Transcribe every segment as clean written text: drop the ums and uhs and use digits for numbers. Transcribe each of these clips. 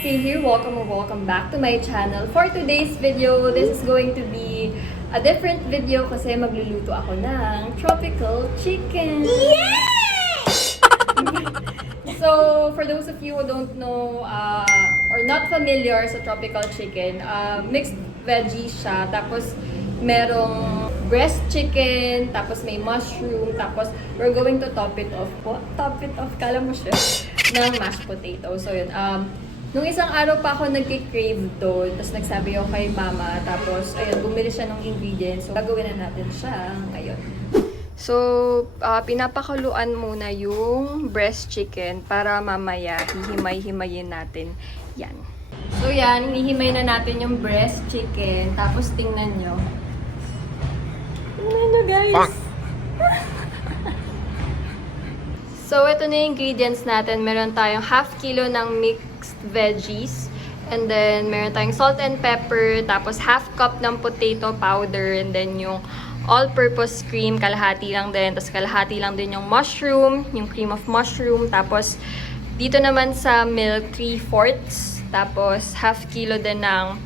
still here, welcome or welcome back to my channel. For today's video, this is going to be a different video kasi magluluto ako ng tropical chicken. Yay! So, for those of you who don't know or not familiar sa tropical chicken, mixed veggies siya. Tapos, merong breast chicken, tapos may mushroom, tapos we're going to top it off. What? Top it off? Kala mo siya? Ng mashed potato. So, yun. Nung isang araw pa ako nagki-crave doon, tapos nagsabi ako kay mama, tapos, ayun, bumili siya ng ingredients. So, gagawin na natin siya ngayon. So, pinapakuluan muna yung breast chicken para mamaya hihimay-himayin natin yan. So, yan, hihimay na natin yung breast chicken. Tapos, tingnan nyo. Tingnan nyo, guys. So, ito na yung ingredients natin. Meron tayong half kilo ng mixed veggies. And then, meron tayong salt and pepper. Tapos, half cup ng potato powder. And then, yung all-purpose cream, kalahati lang din. Tapos, kalahati lang din yung mushroom, yung cream of mushroom. Tapos, dito naman sa milk, 3/4. Tapos, half kilo din ng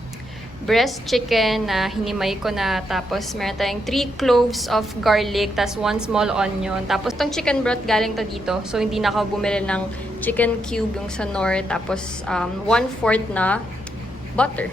breast chicken na hinimay ko na. Tapos, meron tayong 3 cloves of garlic, tapos 1 small onion. Tapos, tong chicken broth galing to dito. So, hindi na ako bumili ng chicken cube yung sa Knorr. Tapos, 1/4 na butter.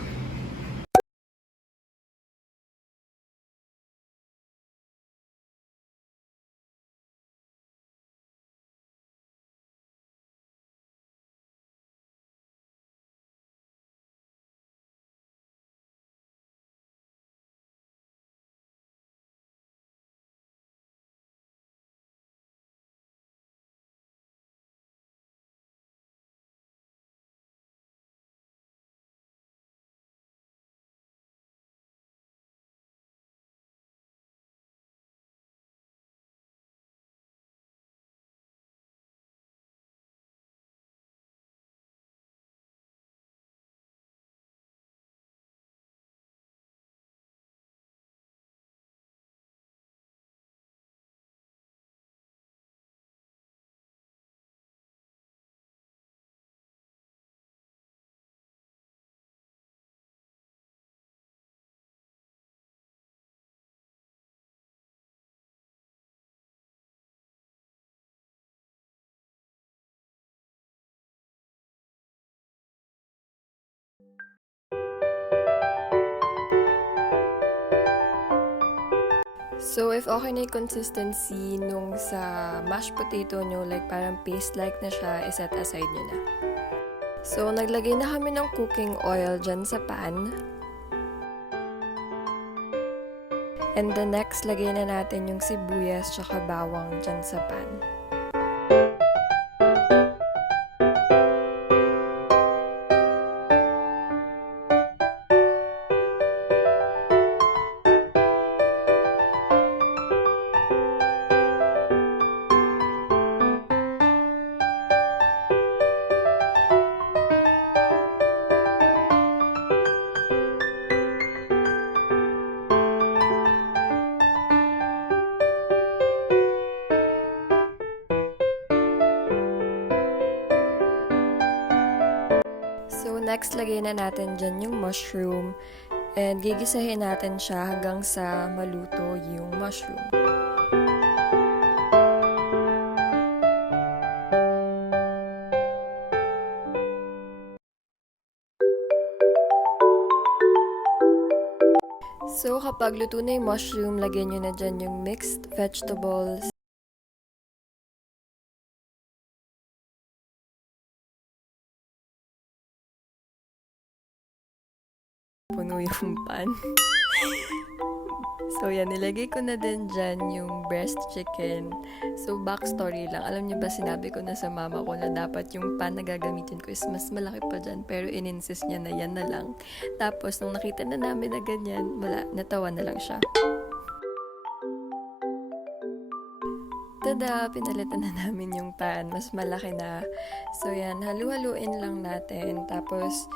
So, if okay na yung consistency nung sa mashed potato nyo, like parang paste-like na siya, iset aside nyo na. So, naglagay na kami ng cooking oil dyan sa pan. And the next, lagay na natin yung sibuyas tsaka bawang dyan sa pan. So, next, lagay na natin dyan yung mushroom. And gigisahin natin siya hanggang sa maluto yung mushroom. So, kapag luto na yung mushroom, lagyan nyo na dyan yung mixed vegetables. Puno yung pan. So, yan. Nilagay ko na din dyan yung breast chicken. So, backstory lang. Alam niyo ba, sinabi ko na sa mama ko na dapat yung pan na gagamitin ko is mas malaki pa dyan. Pero in-insist niya na yan na lang. Tapos, nung nakita na namin na ganyan, wala, natawa na lang siya. Tada! Pinalitan na namin yung pan. Mas malaki na. So, yan. Halu-haluin lang natin. Tapos,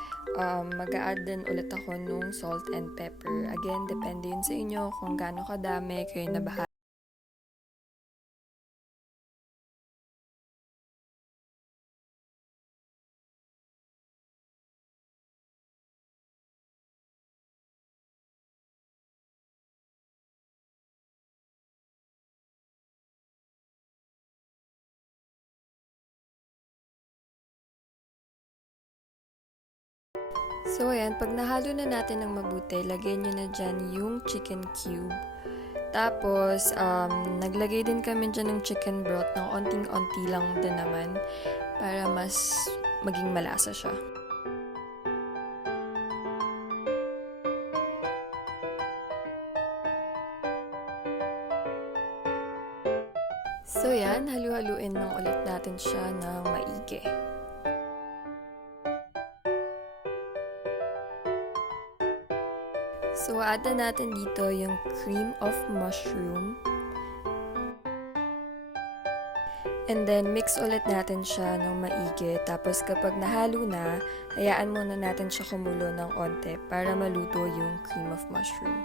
mag-a-add din ulit ako nung salt and pepper. Again, depende yun sa inyo kung gaano kadami kayo na bahala. So ayan, pag nahalo na natin ng mabuti, lagyan nyo na dyan yung chicken cube. Tapos, naglagay din kami dyan ng chicken broth ng onting-onti lang din naman para mas maging malasa siya. So yan, halu-haluin lang ulit natin siya ng maigi. So, add na natin dito yung cream of mushroom. And then, mix ulit natin siya ng maigi. Tapos, kapag nahalo na, hayaan muna natin siya kumulo ng onte para maluto yung cream of mushroom.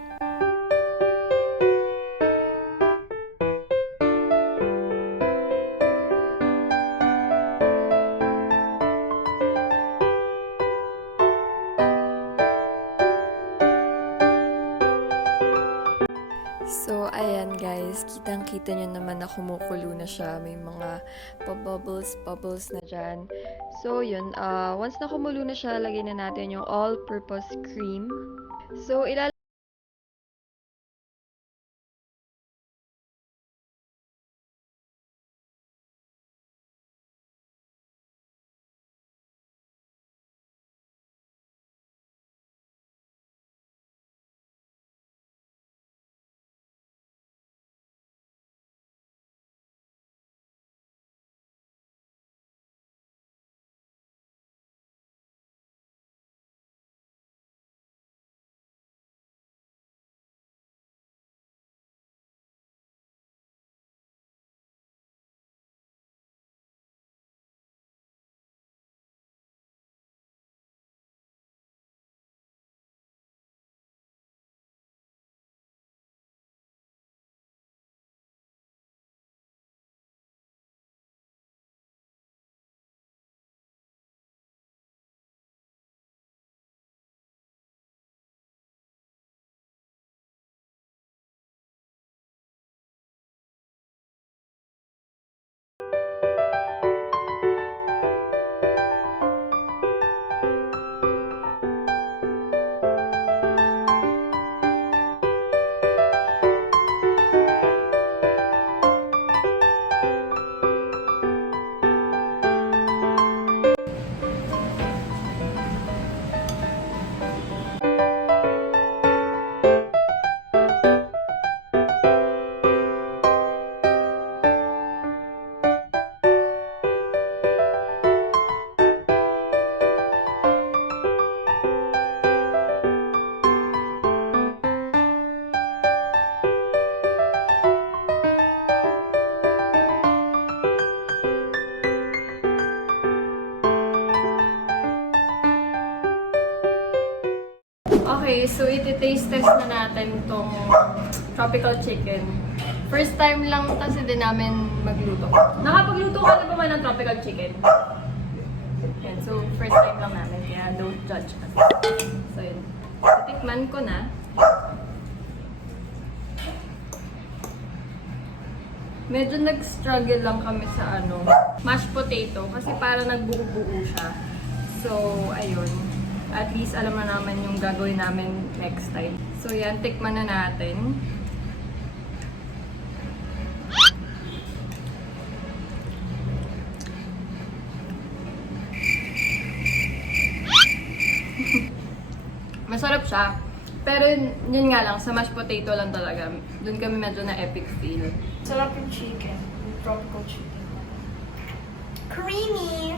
So, ayan guys, kitang-kita nyo naman na kumukulo na siya. May mga bubbles na dyan. So, yun. Once na kumulo na siya, lagay na natin yung all-purpose cream. So, okay, so iti-taste test na natin tong tropical chicken. First time lang kasi din namin magluto. Nakapagluto ka na ba man ng tropical chicken? Yan, so first time lang namin, kaya don't judge us. So yun, titikman ko na. Medyo nag-struggle lang kami sa mashed potato kasi parang nagbuo-buo siya. So, ayun. At least alam na naman yung gagawin namin next time. So, yan. Tikman na natin. Masarap siya. Pero yun nga lang, sa mashed potato lang talaga. Doon kami medyo na epic feel. Sarap yung chicken. Yung tropical chicken. Creamy!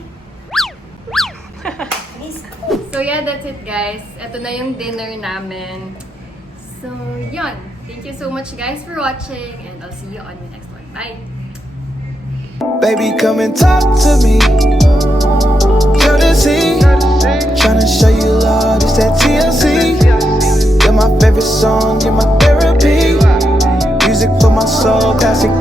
So yeah, that's it guys. Ito na yung dinner namin. So, yun. Thank you so much guys for watching and I'll see you on the next one. Bye! Baby, come and talk to me. Courtesy, tryna show you love, it's that TLC. You're my favorite song, you're my therapy. Music for my soul, classic